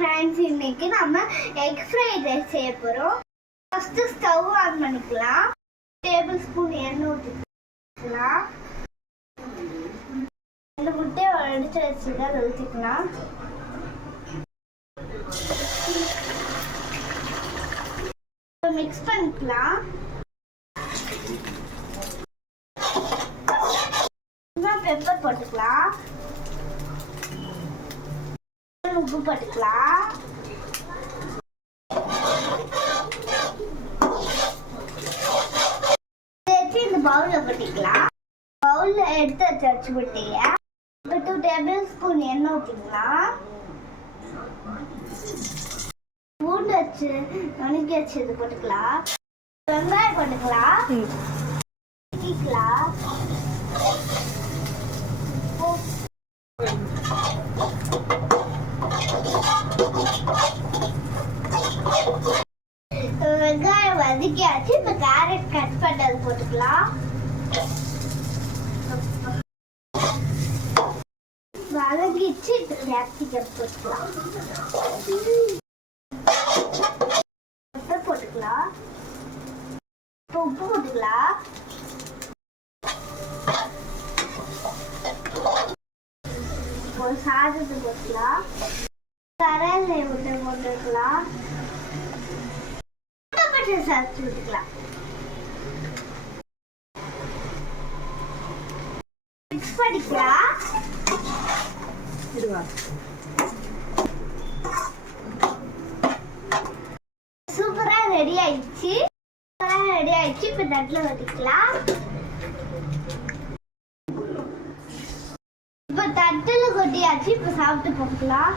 Friends, இன்னைக்கு நம்ம egg fried rice செய்ய போகிறோம். ஃபஸ்ட்டு ஸ்டவ் ஆன் பண்ணிக்கலாம். டேபிள் ஸ்பூன் எண்ணெய் ஊற்றிக்கலாம். 2 முட்டையை உடைச்சு வச்சுட்டு அதை ஊற்றிக்கலாம். மிக்ஸ் பண்ணிக்கலாம். பெப்பர் போட்டுக்கலாம். உப்பு போட்டுக்கலாம். சேர்த்து இந்த பவுல்ல போட்டுக்கலாம். பவுல்ல எடுத்து வச்சு விட்டீங்க. 2 டேபிள் ஸ்பூன் எண்ணெய் ஊற்றிக்கலாம். பூண்டு வச்சு நுணுக்கி வச்சு இது போட்டுக்கலாம். வெங்காயம் போட்டுக்கலாம். வெங்காயம் வதக்கியாச்சு. இப்ப கேரட் கட் பண்ணது போட்டுக்கலாம். வதக்கிச்சு கேப்சிகம் போட்டுக்கலாம். போட்டுக்கலாம். உப்பு போட்டுக்கலாம். ஒரு சாதத்தை போட்டுக்கலாம். கரலை விட்டு போட்டுக்கலாம். சாப்பிட்டு விட்டுக்கலாம். மிக்ஸ் பண்ணிக்கலாம். சூப்பரா ரெடி ஆயிடுச்சு. இப்ப தட்டுல வச்சுக்கலாம். இப்ப தட்டுல கொட்டியாச்சு. இப்ப சாப்பிட்டு போக்கலாம்.